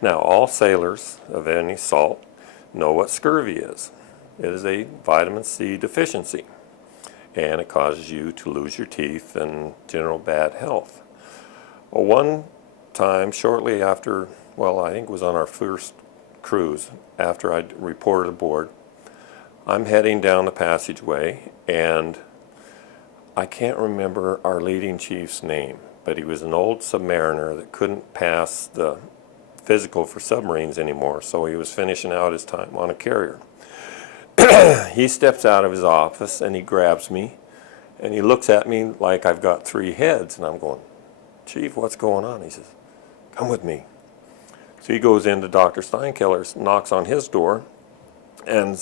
Now, all sailors of any salt know what scurvy is. It is a vitamin C deficiency, and it causes you to lose your teeth and general bad health. Well, one time, shortly after, well, I think it was on our first cruise, after I reported aboard, I'm heading down the passageway, and I can't remember our leading chief's name, but he was an old submariner that couldn't pass the physical for submarines anymore, so he was finishing out his time on a carrier. He steps out of his office and he grabs me and he looks at me like I've got three heads, and I'm going, "Chief, what's going on?" He says, "Come with me." So he goes into Dr. Steinkeller's, knocks on his door, and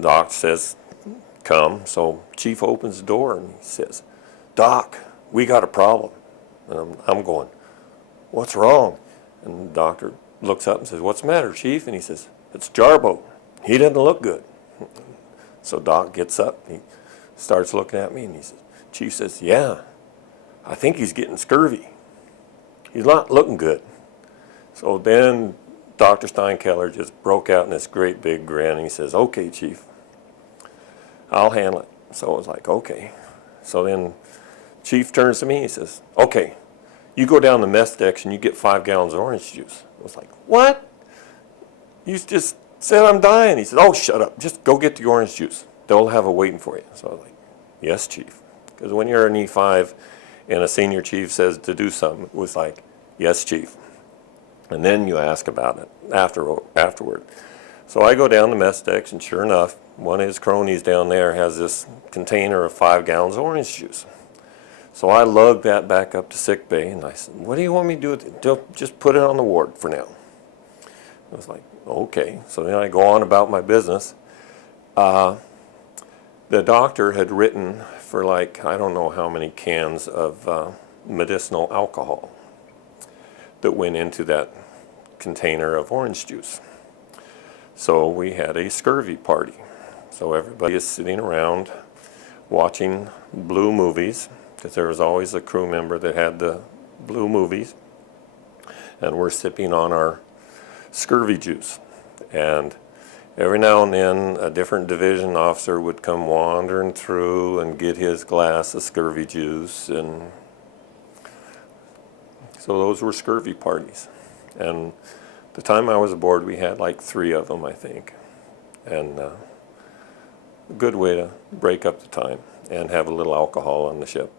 Doc says, "Come." So Chief opens the door and he says, "Doc, we got a problem." And I'm going, "What's wrong?" And the doctor looks up and says, "What's the matter, Chief?" And he says, "It's Jarboe. He doesn't look good." So Doc gets up, and he starts looking at me, and he says, Chief says, "Yeah, I think he's getting scurvy. He's not looking good." So then Dr. Steinkeller just broke out in this great big grin, and he says, "Okay, Chief, I'll handle it." So I was like, okay. So then Chief turns to me, he says, "Okay, you go down the mess decks and you get 5 gallons of orange juice." I was like, "What? You just said I'm dying." He said, "Oh, shut up. Just go get the orange juice. They'll have it waiting for you." So I was like, "Yes, Chief." Because when you're an E5 and a senior chief says to do something, it was like, "Yes, Chief." And then you ask about it afterward. So I go down the mess decks, and sure enough, one of his cronies down there has this container of 5 gallons of orange juice. So I lugged that back up to sick bay, and I said, "What do you want me to do with it?" "Just put it on the ward for now." I was like, okay. So then I go on about my business. The doctor had written for like, I don't know how many cans of medicinal alcohol that went into that container of orange juice. So we had a scurvy party. So everybody is sitting around watching blue movies, because there was always a crew member that had the blue movies, and we're sipping on our scurvy juice. And every now and then a different division officer would come wandering through and get his glass of scurvy juice, and so those were scurvy parties. And the time I was aboard, we had like 3 of them, I think, and a good way to break up the time and have a little alcohol on the ship.